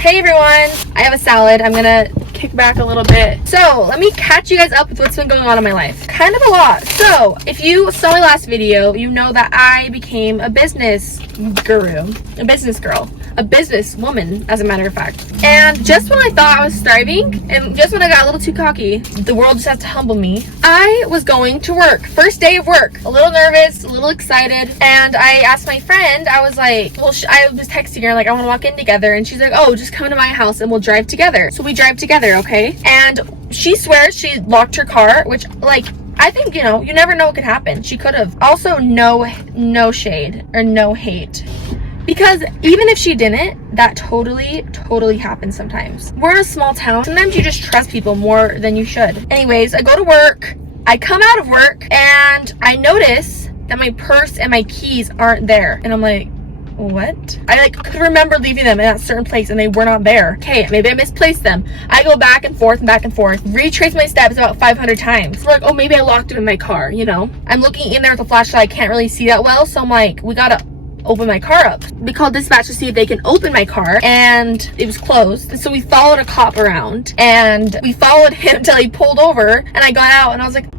Hey everyone, I have a salad. I'm gonna kick back a little bit. So let me catch you guys up with what's been going on in my life. Kind of a lot. So if you saw my last video, you know that I became a business guru, a business girl, a business woman, as a matter of fact. And just when I thought I was thriving, and just when I got a little too cocky, the world just had to humble me. I was going to work, first day of work, a little nervous, a little excited, and I asked my friend, I was like, well, I was texting her, like, I want to walk in together, and she's like, oh, just come to my house and we'll drive together. So we drive together, okay? And she swears she locked her car, which, like, I think, you know, you never know what could happen. She could have. Also, no shade or no hate. Because even if she didn't, that totally happens sometimes. We're in a small town. Sometimes you just trust people more than you should. Anyways, I go to work. I come out of work and I notice that my purse and my keys aren't there. And I'm like, what? I could remember leaving them in that certain place and they were not there. Okay, maybe I misplaced them. I go back and forth, retrace my steps about 500 times. So like, oh, maybe I locked them in my car, you know? I'm looking in there with a flashlight. I can't really see that well. So I'm like, we gotta open my car up. We called dispatch to see if they can open my car, and it was closed. So we followed a cop around and we followed him until he pulled over, and I got out and I was like,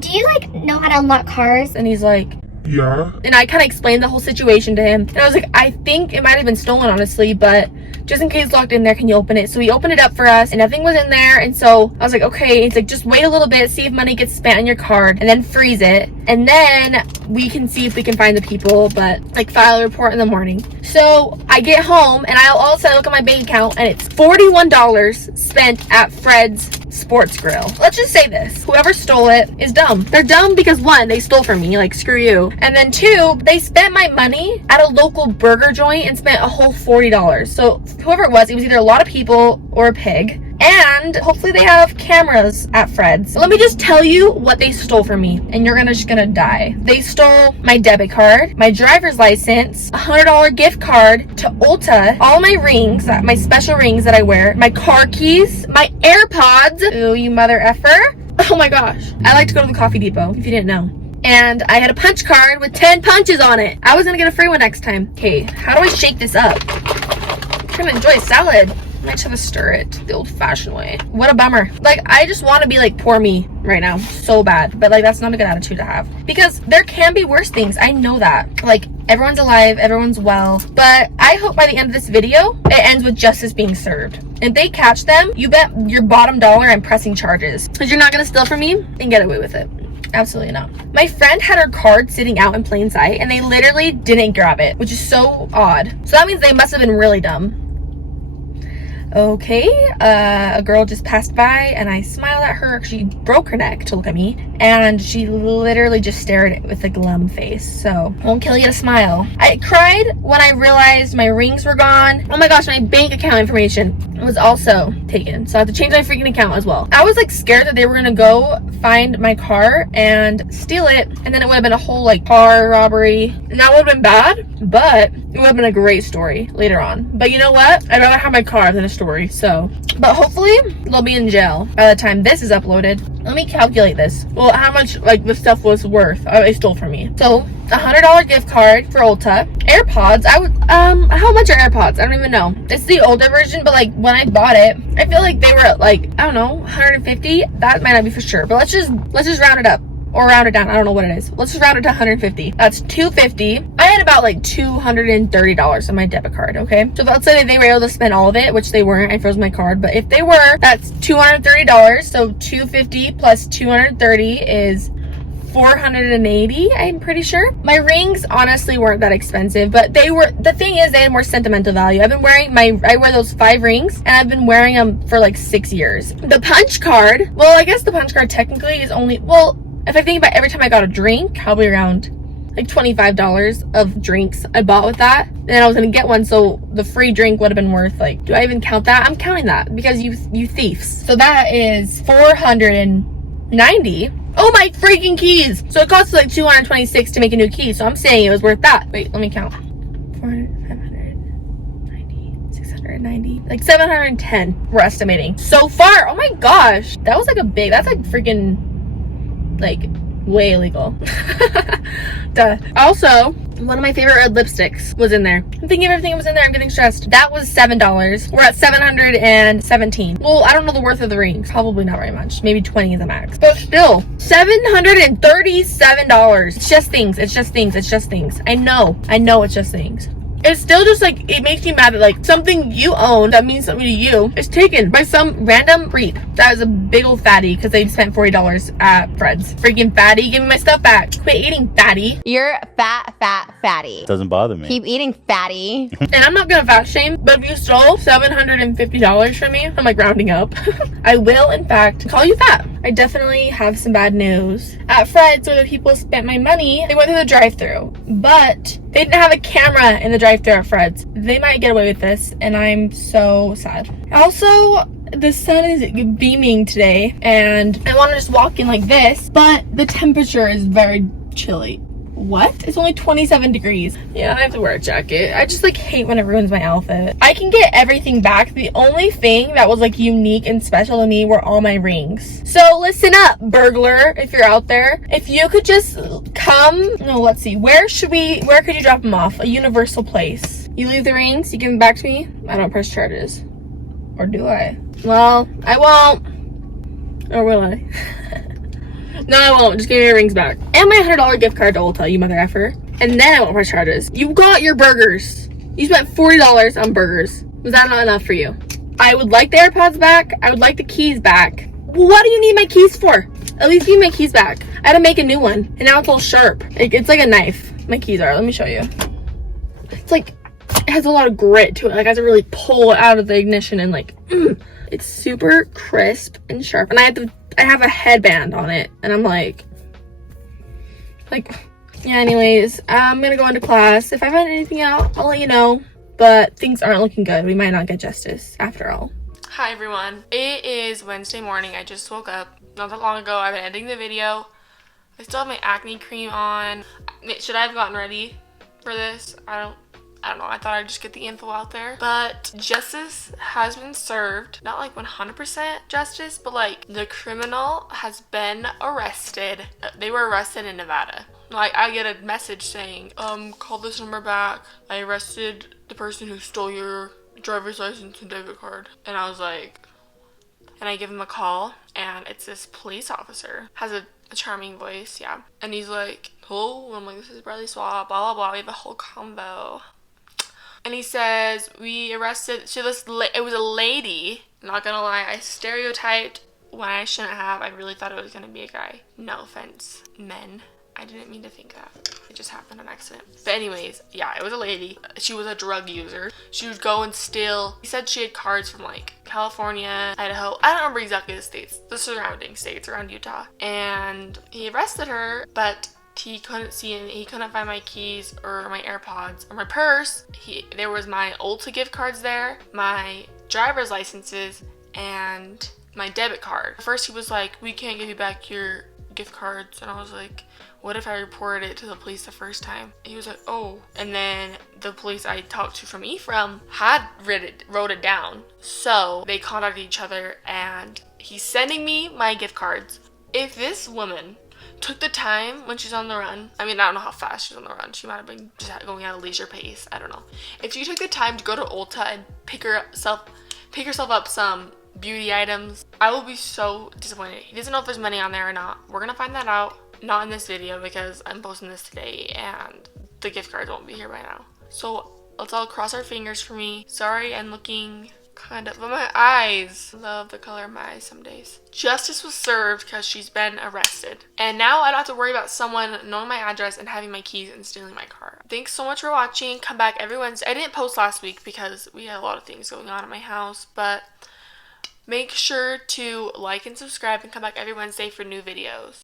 do you know how to unlock cars? And he's like, yeah. And I kind of explained the whole situation to him, and I was like, I think it might have been stolen, honestly, but just in case it's locked in there, can you open it? So he opened it up for us and nothing was in there. And so I was like, okay. It's like, just wait a little bit, see if money gets spent on your card, and then freeze it, and then we can see if we can find the people, but like file a report in the morning. So I get home and I'll also look at my bank account and it's $41 spent at Fred's Sports Grill. Let's just say this, whoever stole it is dumb. They're dumb because one, they stole from me, like, screw you, and then two, they spent my money at a local burger joint and spent a whole $40. So whoever it was either a lot of people or a pig. And hopefully they have cameras at Fred's. So let me just tell you what they stole from me, and you're just gonna die. They stole my debit card, my driver's license, a $100 gift card to Ulta, all my rings, my special rings that I wear, my car keys, my AirPods. Ooh, you mother effer. Oh my gosh. I like to go to the Coffee Depot, if you didn't know. And I had a punch card with 10 punches on it. I was gonna get a free one next time. Okay, how do I shake this up? I'm trying to enjoy salad. I might have to stir it the old-fashioned way. What a bummer. Like, I just want to be like poor me right now so bad, but like, that's not a good attitude to have, because there can be worse things. I know that. Like, everyone's alive, everyone's well, but I hope by the end of this video it ends with justice being served. If they catch them, you bet your bottom dollar I'm pressing charges, because you're not gonna steal from me and get away with it. Absolutely not. My friend had her card sitting out in plain sight and they literally didn't grab it, which is so odd. So that means they must have been really dumb. Okay, a girl just passed by and I smiled at her. She broke her neck to look at me and she literally just stared with a glum face. So won't kill you to smile. I cried when I realized my rings were gone. Oh my gosh, my bank account information was also taken, so I have to change my freaking account as well. I was like scared that they were gonna go find my car and steal it, and then it would have been a whole like car robbery, and that would have been bad, but it would have been a great story later on. But you know what, I'd rather have my car than a story. So, but hopefully they'll be in jail by the time this is uploaded. Let me calculate this. Well, how much like the stuff was worth they stole from me. So a $100 gift card for Ulta, AirPods. How much are AirPods? I don't even know. It's the older version, but like when I bought it, I feel like they were at like, I don't know, 150. That might not be for sure, but let's just round it up. Or round it down. I don't know what it is. Let's just round it to 150. That's $250. I had about like $230 on my debit card, okay? So let's say they were able to spend all of it, which they weren't. I froze my card. But if they were, that's $230. So $250 plus $230 is $480, I'm pretty sure. My rings honestly weren't that expensive, but the thing is, they had more sentimental value. I've been wearing I wear those 5 rings and I've been wearing them for like 6 years. The punch card, well, I guess the punch card technically is only, well, if I think about every time I got a drink, probably around like $25 of drinks I bought with that. Then I was gonna get one, so the free drink would have been worth, like, do I even count that? I'm counting that because you thieves. So that is $490. Oh my freaking keys! So it costs like $226 to make a new key, so I'm saying it was worth that. Wait, let me count. 400, 590, 690, like 710 we're estimating so far. Oh my gosh, that was like that's like freaking like way illegal. Duh. Also, one of my favorite red lipsticks was in there. I'm thinking of everything that was in there. I'm getting stressed. That was $7. We're at $717. Well, I don't know the worth of the rings. Probably not very much. Maybe 20 is the max. But still, $737. It's just things. It's just things. It's just things. I know it's just things. It's still just like, it makes me mad that like something you own that means something to you is taken by some random creep that is a big old fatty because they spent $40 at Fred's. Freaking fatty, give me my stuff back. Quit eating, fatty. You're fatty. Doesn't bother me. Keep eating, fatty. And I'm not gonna fat shame, but if you stole $750 from me, I'm like rounding up. I will in fact call you fat. I definitely have some bad news. At Fred's, where the people spent my money, they went through the drive-thru, but they didn't have a camera in the drive-thru at Fred's. They might get away with this, and I'm so sad. Also, the sun is beaming today, and I want to just walk in like this, but the temperature is very chilly. What? It's only 27 degrees. Yeah, I have to wear a jacket. I just like hate when it ruins my outfit. I can get everything back. The only thing that was like unique and special to me were all my rings. So listen up, burglar, if you're out there. If you could just come, no, let's see. Where could you drop them off? A universal place. You leave the rings, you give them back to me. I don't press charges. Or do I? Well, I won't. Or will I? No, I won't. Just give me your rings back. And my $100 gift card to Ulta, you mother effer. And then I won't press charges. You got your burgers. You spent $40 on burgers. Was that not enough for you? I would like the AirPods back. I would like the keys back. What do you need my keys for? At least give me my keys back. I had to make a new one. And now it's all sharp. It's like a knife. My keys are. Let me show you. It's like, it has a lot of grit to it. Like I have to really pull it out of the ignition and like, it's super crisp and sharp. And I have a headband on it, and I'm like, yeah, anyways, I'm gonna go into class. If I find anything out, I'll let you know, but things aren't looking good. We might not get justice after all. Hi everyone, it is Wednesday morning. I just woke up not that long ago. I've been editing the video. I still have my acne cream on. Should I have gotten ready for this? I don't know. I thought I'd just get the info out there. But justice has been served. Not like 100% justice, but like the criminal has been arrested. They were arrested in Nevada. Like I get a message saying, call this number back. I arrested the person who stole your driver's license and debit card. And I was like, and I give him a call, and it's this police officer. Has a charming voice, yeah. And he's like, hello. I'm like, this is Brylee Swapp, blah, blah, blah. We have a whole combo. And he says, we arrested, so it was a lady, not gonna lie, I stereotyped when I shouldn't have. I really thought it was gonna be a guy. No offense, men. I didn't mean to think that. It just happened on accident. But anyways, yeah, it was a lady. She was a drug user. She would go and steal. He said she had cards from like California, Idaho. I don't remember exactly the states, the surrounding states around Utah. And he arrested her, but he couldn't see it. He couldn't find my keys or my AirPods or my purse. There was my Ulta gift cards there, my driver's licenses, and my debit card. First he was like, we can't give you back your gift cards. And I was like, what if I reported it to the police the first time? He was like, oh. And then the police I talked to from Ephraim had wrote it down. So they contacted each other, and he's sending me my gift cards. If this woman took the time when she's on the run, I mean, I don't know how fast she's on the run. She might have been just going at a leisure pace. I don't know. If she took the time to go to Ulta and pick herself up some beauty items, I will be so disappointed. He doesn't know if there's money on there or not. We're gonna find that out. Not in this video because I'm posting this today and the gift cards won't be here by now. So let's all cross our fingers for me. Sorry, I'm looking kind of, but my eyes, love the color of my eyes some days. Justice was served because she's been arrested, and now I don't have to worry about someone knowing my address and having my keys and stealing my car. Thanks so much for watching. Come back every Wednesday. I didn't post last week because we had a lot of things going on at my house, but make sure to like and subscribe and come back every Wednesday for new videos.